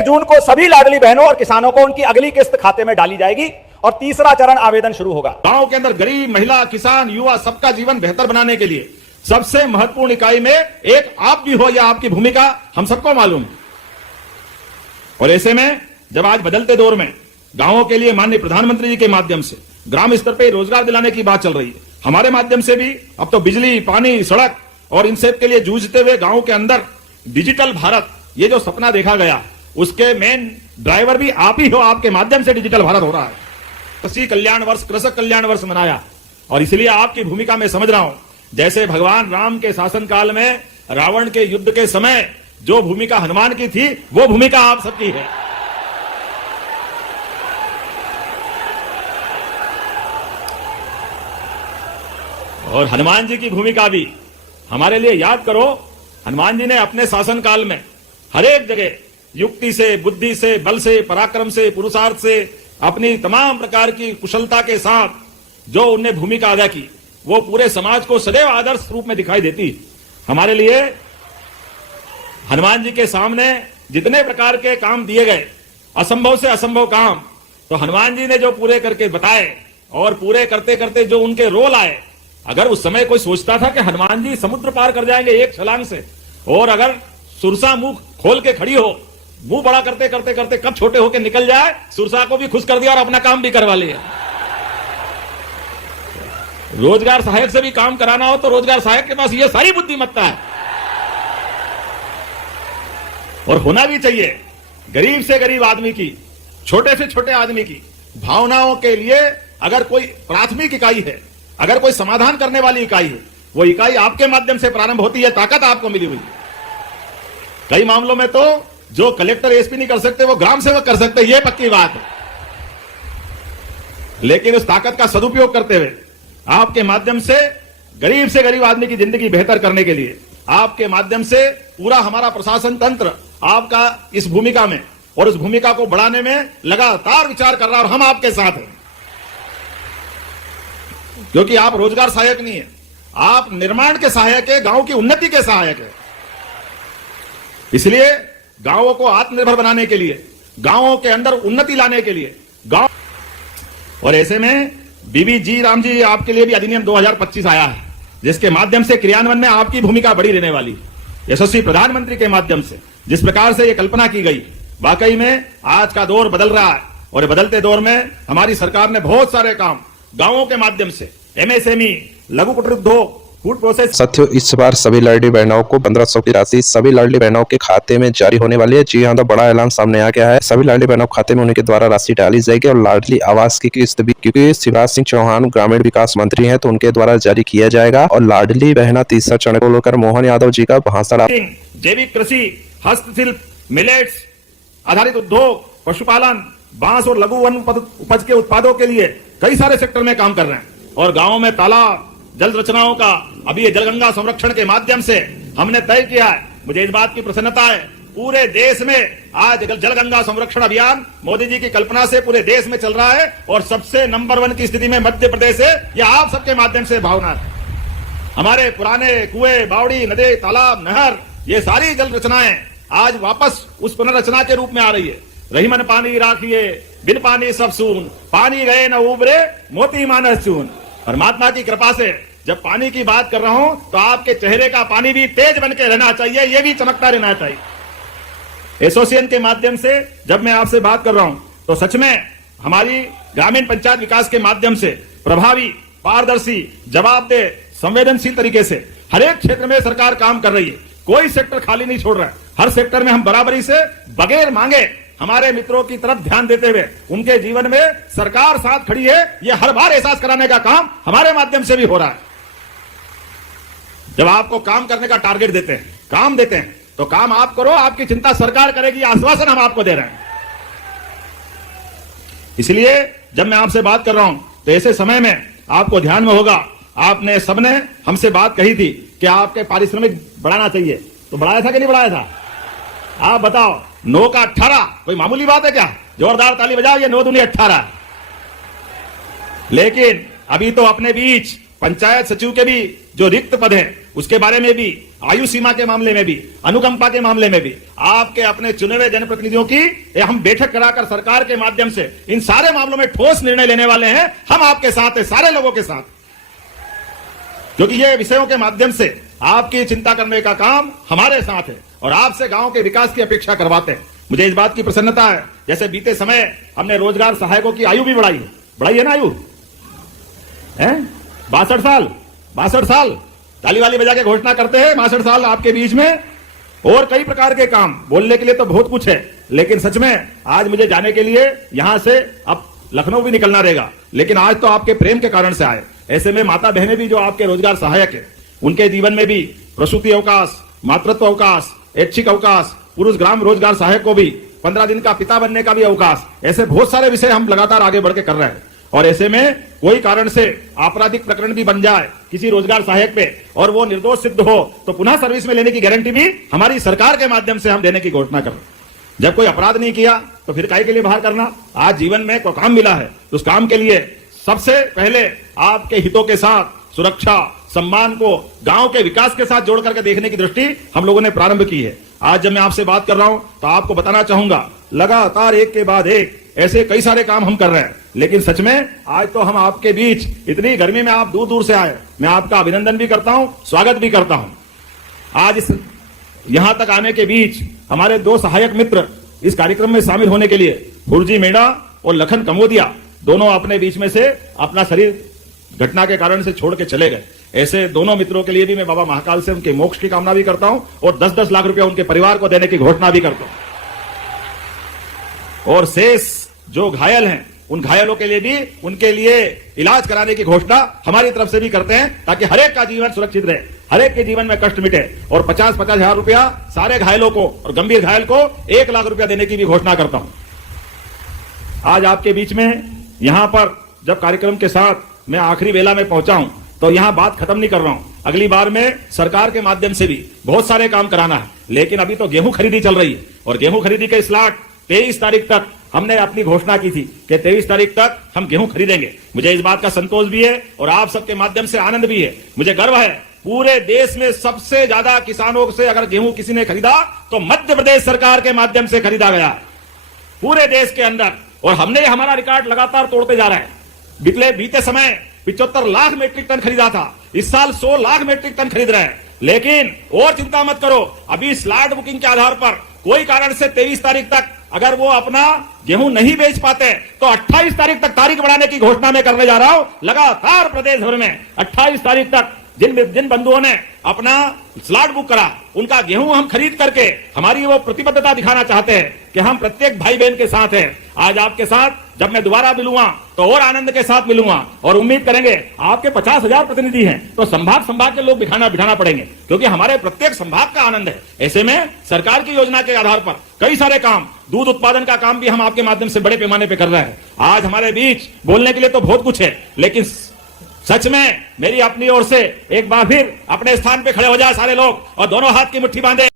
1 जून को सभी लाडली बहनों और किसानों को उनकी अगली किस्त खाते में डाली जाएगी और तीसरा चरण आवेदन शुरू होगा। गांव के अंदर गरीब, महिला, किसान, युवा सबका जीवन बेहतर बनाने के लिए सबसे महत्वपूर्ण इकाई में एक आप भी हो, या आपकी भूमिका हम सबको मालूम है। और ऐसे में जब आज बदलते दौर में गांवों के लिए माननीय प्रधानमंत्री जी के माध्यम से ग्राम स्तर पर रोजगार दिलाने की बात चल रही है, हमारे माध्यम से भी अब तो बिजली, पानी, सड़क और इन सब के लिए जूझते हुए गांव के अंदर डिजिटल भारत, ये जो सपना देखा गया, उसके मेन ड्राइवर भी आप ही हो। आपके माध्यम से डिजिटल भारत हो रहा है। कृषि कल्याण वर्ष, कृषक कल्याण वर्ष मनाया, और इसलिए आपकी भूमिका में समझ रहा हूं, जैसे भगवान राम के शासनकाल में रावण के युद्ध के समय जो भूमिका हनुमान की थी, वो भूमिका आप सबकी है। और हनुमान जी की भूमिका भी हमारे लिए याद करो। हनुमान जी ने अपने शासनकाल में हर एक जगह युक्ति से, बुद्धि से, बल से, पराक्रम से, पुरुषार्थ से, अपनी तमाम प्रकार की कुशलता के साथ जो उनने भूमिका अदा की, वो पूरे समाज को सदैव आदर्श रूप में दिखाई देती। हमारे लिए हनुमान जी के सामने जितने प्रकार के काम दिए गए, असंभव से असंभव काम, तो हनुमान जी ने जो पूरे करके बताए, और पूरे करते करते जो उनके रोल आए, अगर उस समय कोई सोचता था कि हनुमान जी समुद्र पार कर जाएंगे एक छलांग से, और अगर सुरसा मुंह खोल के खड़ी हो, मुंह बड़ा करते करते करते कब छोटे होकर निकल जाए, सुरसा को भी खुश कर दिया और अपना काम भी करवा लिया। रोजगार सहायक से भी काम कराना हो तो रोजगार सहायक के पास ये सारी बुद्धिमत्ता है, और होना भी चाहिए। गरीब से गरीब आदमी की, छोटे से छोटे आदमी की भावनाओं के लिए अगर कोई प्राथमिक इकाई है, अगर कोई समाधान करने वाली इकाई है, वो इकाई आपके माध्यम से प्रारंभ होती है। ताकत आपको मिली हुई है। कई मामलों में तो जो कलेक्टर, एसपी नहीं कर सकते, वो ग्राम सेवक कर सकते, ये पक्की बात है। लेकिन उस ताकत का सदुपयोग करते हुए आपके माध्यम से गरीब आदमी की जिंदगी बेहतर करने के लिए आपके माध्यम से पूरा हमारा प्रशासन तंत्र आपका इस भूमिका में और उस भूमिका को बढ़ाने में लगातार विचार कर रहा है, और हम आपके साथ हैं। क्योंकि आप रोजगार सहायक नहीं है, आप निर्माण के सहायक है, गांव की उन्नति के सहायक है। इसलिए गांवों को आत्मनिर्भर बनाने के लिए, गांवों के अंदर उन्नति लाने के लिए गांव, और ऐसे में बीबी जी राम जी आपके लिए भी अधिनियम 2025 आया है, जिसके माध्यम से क्रियान्वयन में आपकी भूमिका बड़ी रहने वाली। यशस्वी प्रधानमंत्री के माध्यम से जिस प्रकार से यह कल्पना की गई, वाकई में आज का दौर बदल रहा है, और बदलते दौर में हमारी सरकार ने बहुत सारे काम गांवों के माध्यम से, एमएसएमई, लघु कुटीर उद्योग, फूड प्रोसेस। साथियों, इस बार सभी लाडली बहनों को 1500 की राशि सभी लाडली बहनों के खाते में जारी होने वाली है। जी हां, तो बड़ा ऐलान सामने आ गया है। सभी लाडली बहनों के खाते में उनके द्वारा राशि डाली जाएगी, और लाडली आवास की किस्त भी, क्योंकि शिवराज सिंह चौहान ग्रामीण विकास मंत्री हैं, तो उनके द्वारा जारी किया जाएगा। और लाडली बहना तीसरा चरण को लेकर मोहन यादव जी का भाषण। जैविक कृषि, हस्तशिल्प, मिलेट्स आधारित उद्योग, पशुपालन, बांस और लघु वन उपज के उत्पादों के लिए कई सारे सेक्टर में काम कर रहे हैं। और गांवों में तालाब, जल रचनाओं का अभी ये जलगंगा संरक्षण के माध्यम से हमने तय किया है। मुझे इस बात की प्रसन्नता है, पूरे देश में आज जलगंगा संरक्षण अभियान मोदी जी की कल्पना से पूरे देश में चल रहा है, और सबसे नंबर 1 की स्थिति में मध्य प्रदेश है। यह आप सबके माध्यम से भावना है। हमारे पुराने कुएं, बावड़ी, नदी, तालाब, नहर, ये सारी जल रचनाएं आज वापस उस पुनर्रचना के रूप में आ रही है। रहीमन पानी राखिए, बिन पानी सब सून, पानी गए न उबरे, मोती मानस चून। परमात्मा की कृपा से जब पानी की बात कर रहा हूं, तो आपके चेहरे का पानी भी तेज बन के रहना चाहिए, ये भी चमकता रहना चाहिए। एसोसिएशन के माध्यम से जब मैं आपसे बात कर रहा हूं, तो सच में हमारी ग्रामीण पंचायत विकास के माध्यम से प्रभावी, पारदर्शी, जवाबदेह, संवेदनशील तरीके से हर एक क्षेत्र में सरकार काम कर रही है। कोई सेक्टर खाली नहीं छोड़ रहा है। हर सेक्टर में हम बराबरी से बगैर मांगे हमारे मित्रों की तरफ ध्यान देते हुए उनके जीवन में सरकार साथ खड़ी है, यह हर बार एहसास कराने का काम हमारे माध्यम से भी हो रहा है। जब आपको काम करने का टारगेट देते हैं, काम देते हैं, तो काम आप करो, आपकी चिंता सरकार करेगी, आश्वासन हम आपको दे रहे हैं। इसलिए जब मैं आपसे बात कर रहा हूं, तो ऐसे समय में आपको ध्यान में होगा, आपने सबने हमसे बात कही थी कि आपके पारिश्रमिक बढ़ाना चाहिए, तो बढ़ाया था कि नहीं बढ़ाया था? आप बताओ। 9 का 18 कोई मामूली बात है क्या? जोरदार ताली बजाओ, ये 9 दूनी 18। लेकिन अभी तो अपने बीच पंचायत सचिव के भी जो रिक्त पद हैं, उसके बारे में भी, आयु सीमा के मामले में भी, अनुकंपा के मामले में भी आपके अपने चुने हुए जनप्रतिनिधियों की हम बैठक कराकर सरकार के माध्यम से इन सारे मामलों में ठोस निर्णय लेने वाले हैं। हम आपके साथ हैं, सारे लोगों के साथ, क्योंकि ये विषयों के माध्यम से आपकी चिंता करने का काम हमारे साथ है और आपसे गांव के विकास की अपेक्षा करवाते हैं। मुझे इस बात की प्रसन्नता है, जैसे बीते समय हमने रोजगार सहायकों की आयु भी बढ़ाई है ना, आयु है 62 साल, ताली वाली बजा के घोषणा करते हैं 62 साल आपके बीच में। और कई प्रकार के काम बोलने के लिए तो बहुत कुछ है, लेकिन सच में आज मुझे जाने के लिए यहां से अब लखनऊ भी निकलना रहेगा, लेकिन आज तो आपके प्रेम के कारण से आए। ऐसे में माता बहनें भी जो आपके रोजगार सहायक है, उनके जीवन में भी प्रसूति अवकाश, मातृत्व अवकाश, ऐच्छिक अवकाश, पुरुष ग्राम रोजगार सहायक को भी 15 दिन का पिता बनने का भी अवकाश, ऐसे बहुत सारे विषय हम लगातार आगे बढ़ के कर रहे हैं। और ऐसे में कोई कारण से आपराधिक प्रकरण भी बन जाए किसी रोजगार सहायक पे और वो निर्दोष सिद्ध हो तो पुनः सर्विस में लेने की गारंटी भी हमारी सरकार के माध्यम से हम देने की घोषणा कर। जब कोई अपराध नहीं किया तो फिर काहे के लिए बाहर करना। आज जीवन में कोई काम मिला है तो उस काम के लिए सबसे पहले आपके हितों के साथ सुरक्षा, सम्मान को गांव के विकास के साथ जोड़ करके देखने की दृष्टि हम लोगों ने प्रारंभ की है। आज जब मैं आपसे बात कर रहा हूं तो आपको बताना चाहूंगा, लगातार एक के बाद एक ऐसे कई सारे काम हम कर रहे हैं, लेकिन सच में आज तो हम आपके बीच, इतनी गर्मी में आप दूर दूर से आए, मैं आपका अभिनंदन भी करता हूं, स्वागत भी करता हूं। आज इस यहां तक आने के बीच हमारे 2 सहायक मित्र इस कार्यक्रम में शामिल होने के लिए, भुरजी मेड़ा और लखन कमोदिया, दोनों अपने बीच में से अपना शरीर घटना के कारण से छोड़ के चले गए। ऐसे दोनों मित्रों के लिए भी मैं बाबा महाकाल से उनके मोक्ष की कामना भी करता हूं और 10-10 लाख रुपया उनके परिवार को देने की घोषणा भी करता हूं। और शेष जो घायल हैं, उन घायलों के लिए भी उनके लिए इलाज कराने की घोषणा हमारी तरफ से भी करते हैं, ताकि हर एक का जीवन सुरक्षित रहे, हर एक के जीवन में कष्ट मिटे। और 50-50 हजार रुपया सारे घायलों को और गंभीर घायल को 1 लाख रुपया देने की भी घोषणा करता हूं। आज आपके बीच में यहां पर जब कार्यक्रम के साथ मैं आखिरी वेला में पहुंचा हूं तो यहां बात खत्म नहीं कर रहा हूं। अगली बार में सरकार के माध्यम से भी बहुत सारे काम कराना है, लेकिन अभी तो गेहूं खरीदी चल रही है और गेहूं खरीदी के स्लॉट 23 तारीख तक हमने अपनी घोषणा की थी कि 23 तारीख तक हम गेहूं खरीदेंगे। मुझे इस बात का संतोष भी है और आप सबके माध्यम से आनंद भी है। मुझे गर्व है, पूरे देश में सबसे ज्यादा किसानों से अगर गेहूं किसी ने खरीदा तो मध्य प्रदेश सरकार के माध्यम से खरीदा गया पूरे देश के अंदर, और हमने हमारा रिकॉर्ड लगातार तोड़ते जा रहे हैं। बीते समय 75 लाख मेट्रिक टन खरीदा था, इस साल 100 लाख मेट्रिक टन खरीद रहे हैं। लेकिन और चिंता मत करो, अभी स्लॉट बुकिंग के आधार पर कोई कारण से 23 तारीख तक अगर वो अपना गेहूं नहीं बेच पाते तो 28 तारीख तक तारीख बढ़ाने की घोषणा मैं करने जा रहा हूं। लगातार प्रदेश भर में 28 तारीख तक जिन बंधुओं ने अपना स्लॉट बुक करा, उनका गेहूं हम खरीद करके हमारी वो प्रतिबद्धता दिखाना चाहते हैं कि हम प्रत्येक भाई बहन के साथ हैं। आज आपके साथ जब मैं दोबारा मिलूंगा तो और आनंद के साथ मिलूंगा और उम्मीद करेंगे आपके 50,000 प्रतिनिधि हैं तो संभाग के लोग बिठाना पड़ेंगे, क्योंकि हमारे प्रत्येक संभाग का आनंद है। ऐसे में सरकार की योजना के आधार पर कई सारे काम, दूध उत्पादन का काम भी हम आपके माध्यम से बड़े पैमाने पर कर रहे हैं। आज हमारे बीच बोलने के लिए तो बहुत कुछ है, लेकिन सच में मेरी अपनी ओर से एक बार फिर अपने स्थान पे खड़े हो जाए सारे लोग और दोनों हाथ की मुट्ठी बांधे